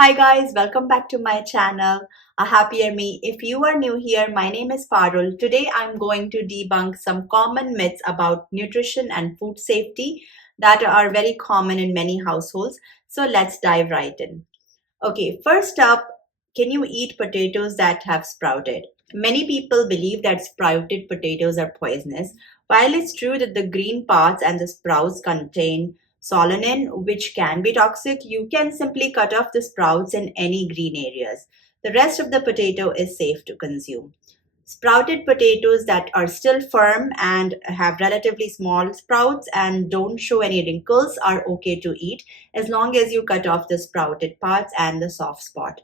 Hi guys, welcome back to my channel, A Happier Me. If you are new here, my name is Parul. Today I'm going to debunk some common myths about nutrition and food safety that are very common in many households. So let's dive right in. Okay, first up, can you eat potatoes that have sprouted? Many people believe that sprouted potatoes are poisonous. While it's true that the green parts and the sprouts contain solanine, which can be toxic, you can simply cut off the sprouts in any green areas. The rest of the potato is safe to consume. Sprouted potatoes that are still firm and have relatively small sprouts and don't show any wrinkles are okay to eat as long as you cut off the sprouted parts and the soft spot.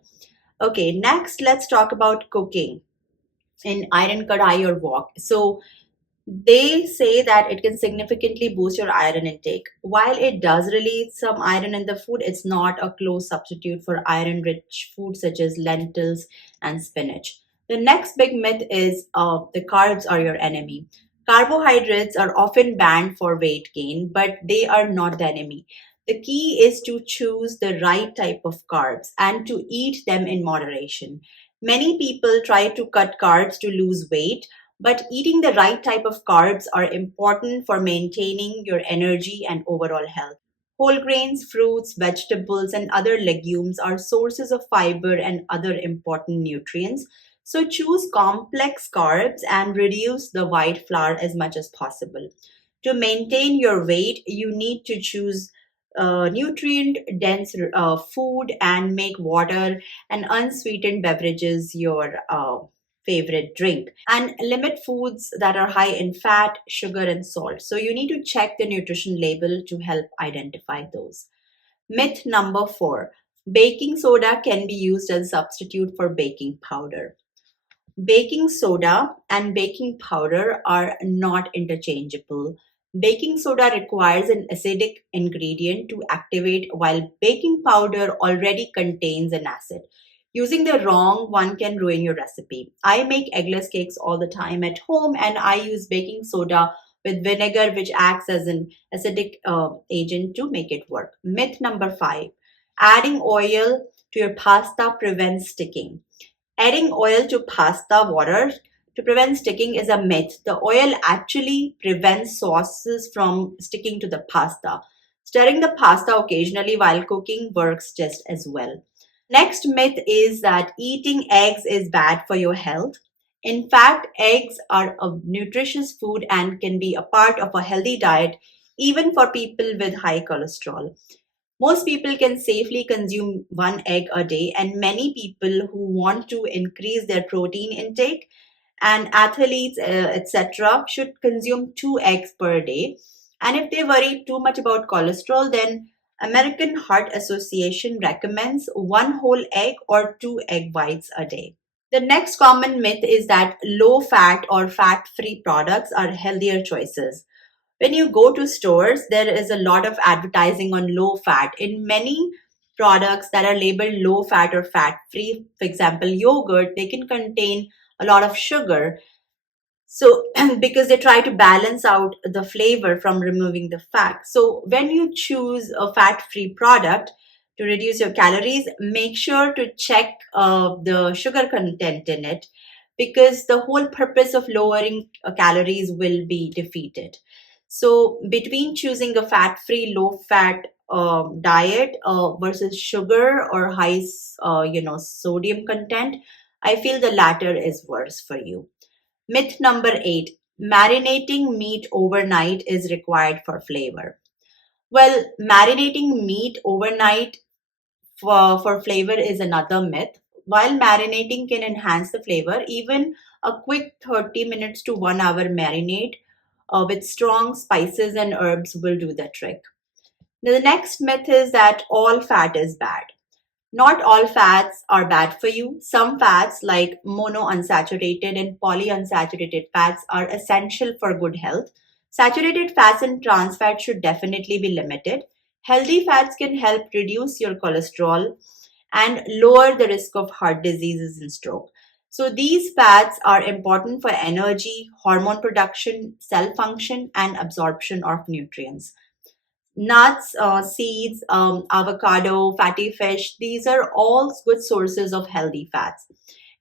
Okay, next let's talk about cooking in iron kadai or wok. So they say that it can significantly boost your iron intake. While it does release some iron in the food, it's not a close substitute for iron rich foods such as lentils and spinach. The next big myth is the carbs are your enemy. Carbohydrates are often banned for weight gain, but they are not the enemy. The key is to choose the right type of carbs and to eat them in moderation. Many people try to cut carbs to lose weight, but eating the right type of carbs are important for maintaining your energy and overall health. Whole grains, fruits, vegetables, and other legumes are sources of fiber and other important nutrients. So choose complex carbs and reduce the white flour as much as possible. To maintain your weight, you need to choose nutrient dense food and make water and unsweetened beverages your favorite drink, and limit foods that are high in fat, sugar, and salt. So you need to check the nutrition label to help identify those. Myth number four: baking soda can be used as a substitute for baking powder. Baking soda and baking powder are not interchangeable. Baking soda requires an acidic ingredient to activate, while baking powder already contains an acid. Using the wrong one can ruin your recipe. I make eggless cakes all the time at home and I use baking soda with vinegar, which acts as an acidic agent to make it work. Myth number five: adding oil to your pasta prevents sticking. Adding oil to pasta water to prevent sticking is a myth. The oil actually prevents sauces from sticking to the pasta. Stirring the pasta occasionally while cooking works just as well. Next myth is that eating eggs is bad for your health. In fact, eggs are a nutritious food and can be a part of a healthy diet even for people with high cholesterol. Most people can safely consume one egg a day, and many people who want to increase their protein intake and athletes, etc., should consume two eggs per day. And if they worry too much about cholesterol, then American Heart Association recommends one whole egg or two egg whites a day. The next common myth is that low fat or fat free products are healthier choices. When you go to stores, there is a lot of advertising on low fat. In many products that are labeled low fat or fat free, for example, yogurt, they can contain a lot of sugar. So, because they try to balance out the flavor from removing the fat. So, when you choose a fat free product to reduce your calories, make sure to check the sugar content in it because the whole purpose of lowering calories will be defeated. So, between choosing a fat free, low fat diet versus sugar or high, sodium content, I feel the latter is worse for you. Myth number eight: marinating meat overnight is required for flavor. Well, marinating meat overnight for flavor is another myth. While marinating can enhance the flavor, even a quick 30 minutes to 1 hour marinade with strong spices and herbs will do the trick. Now, the next myth is that all fat is bad. Not all fats are bad for you. Some fats, like monounsaturated and polyunsaturated fats, are essential for good health. Saturated fats and trans fats should definitely be limited. Healthy fats can help reduce your cholesterol and lower the risk of heart diseases and stroke. So, these fats are important for energy, hormone production, cell function, and absorption of nutrients. Nuts, seeds, avocado, fatty fish, these are all good sources of healthy fats.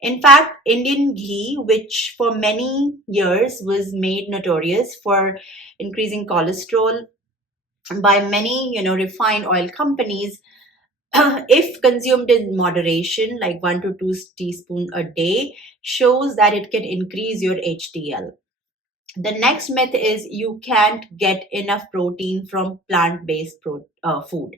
In fact, Indian ghee, which for many years was made notorious for increasing cholesterol by many, refined oil companies, if consumed in moderation, like 1 to 2 teaspoons a day, shows that it can increase your HDL. The next myth is you can't get enough protein from plant-based food.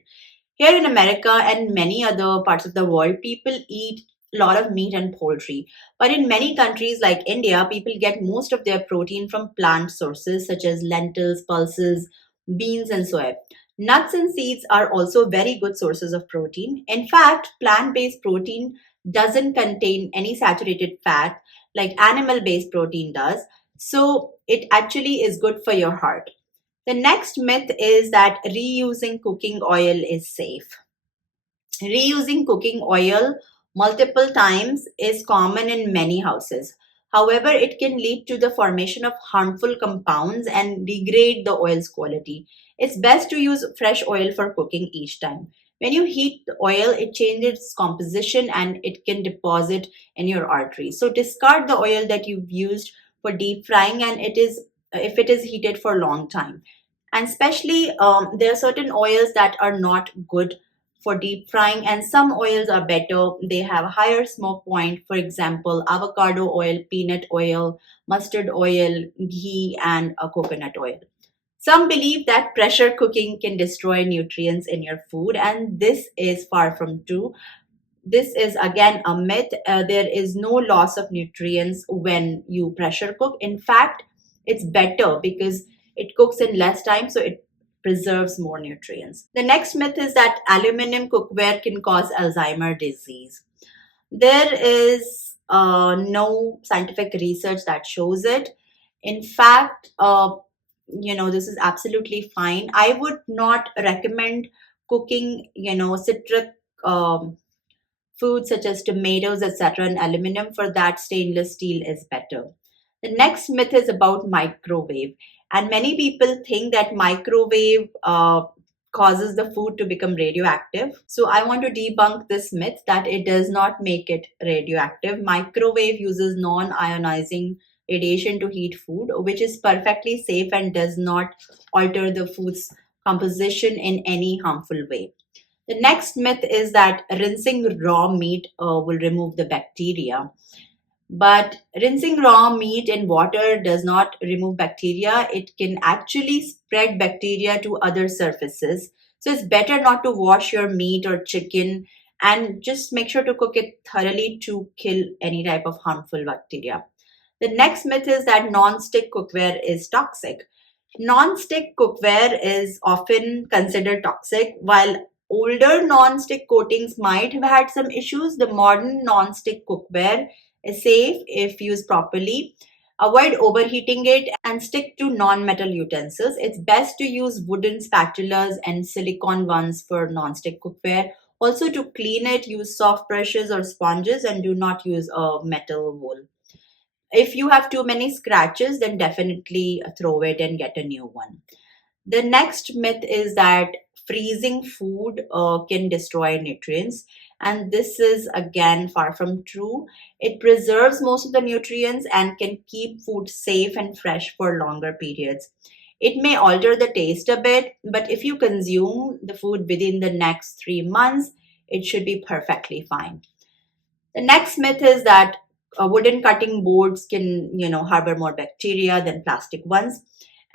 Here in America and many other parts of the world, people eat a lot of meat and poultry. But in many countries like India, people get most of their protein from plant sources such as lentils, pulses, beans, and soy. Nuts and seeds are also very good sources of protein. In fact, plant based protein doesn't contain any saturated fat like animal based protein does. So it actually is good for your heart. The next myth is that reusing cooking oil is safe. Reusing cooking oil multiple times is common in many houses. However, it can lead to the formation of harmful compounds and degrade the oil's quality. It's best to use fresh oil for cooking each time. When you heat the oil, it changes its composition and it can deposit in your arteries. So discard the oil that you've used for deep frying and it is if it is heated for a long time. And especially there are certain oils that are not good for deep frying, and some oils are better. They have a higher smoke point. For example, avocado oil, peanut oil, mustard oil, ghee, and a coconut oil. Some believe that pressure cooking can destroy nutrients in your food, and this is far from true. This is again a myth. There is no loss of nutrients when you pressure cook. In fact, it's better because it cooks in less time, so it preserves more nutrients. The next myth is that aluminum cookware can cause Alzheimer disease. There is no scientific research that shows it. In fact, this is absolutely fine. I would not recommend cooking, citric. Foods such as tomatoes, etc., and aluminum. For that, stainless steel is better. The next myth is about microwave, and many people think that microwave causes the food to become radioactive. So I want to debunk this myth that it does not make it radioactive. Microwave uses non-ionizing radiation to heat food, which is perfectly safe and does not alter the food's composition in any harmful way. The next myth is that rinsing raw meat will remove the bacteria. But rinsing raw meat in water does not remove bacteria. It can actually spread bacteria to other surfaces. So it's better not to wash your meat or chicken and just make sure to cook it thoroughly to kill any type of harmful bacteria. The next myth is that non-stick cookware is toxic. Non-stick cookware is often considered toxic. While older non-stick coatings might have had some issues, the modern non-stick cookware is safe if used properly. Avoid overheating it and stick to non-metal utensils. It's best to use wooden spatulas and silicone ones for non-stick cookware. Also, to clean it, use soft brushes or sponges and do not use a metal bowl. If you have too many scratches, then definitely throw it and get a new one. The next myth is that freezing food can destroy nutrients, and this is again far from true. It preserves most of the nutrients and can keep food safe and fresh for longer periods. It may alter the taste a bit, but if you consume the food within the next 3 months, it should be perfectly fine. The next myth is that wooden cutting boards can, harbor more bacteria than plastic ones.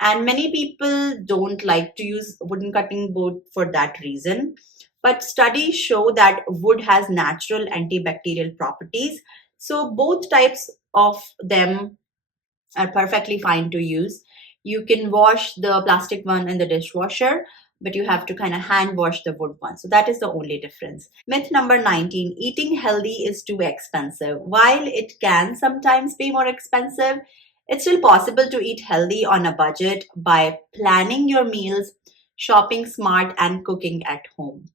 And many people don't like to use wooden cutting board for that reason. But studies show that wood has natural antibacterial properties. So both types of them are perfectly fine to use. You can wash the plastic one in the dishwasher, but you have to kind of hand wash the wood one. So that is the only difference. Myth number 19, eating healthy is too expensive. While it can sometimes be more expensive, it's still possible to eat healthy on a budget by planning your meals, shopping smart, and cooking at home.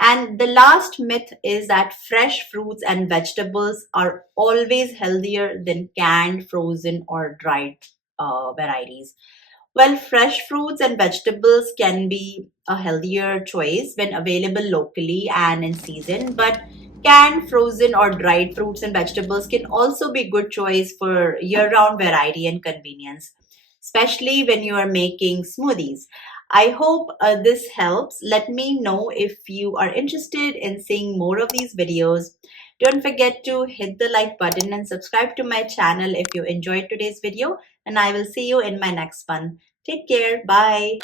And the last myth is that fresh fruits and vegetables are always healthier than canned, frozen, or dried varieties. Well, fresh fruits and vegetables can be a healthier choice when available locally and in season, but canned, frozen, or dried fruits and vegetables can also be good choice for year-round variety and convenience, especially when you are making smoothies. I hope this helps. Let me know if you are interested in seeing more of these videos. Don't forget to hit the like button and subscribe to my channel if you enjoyed today's video, and I will see you in my next one. Take care. Bye.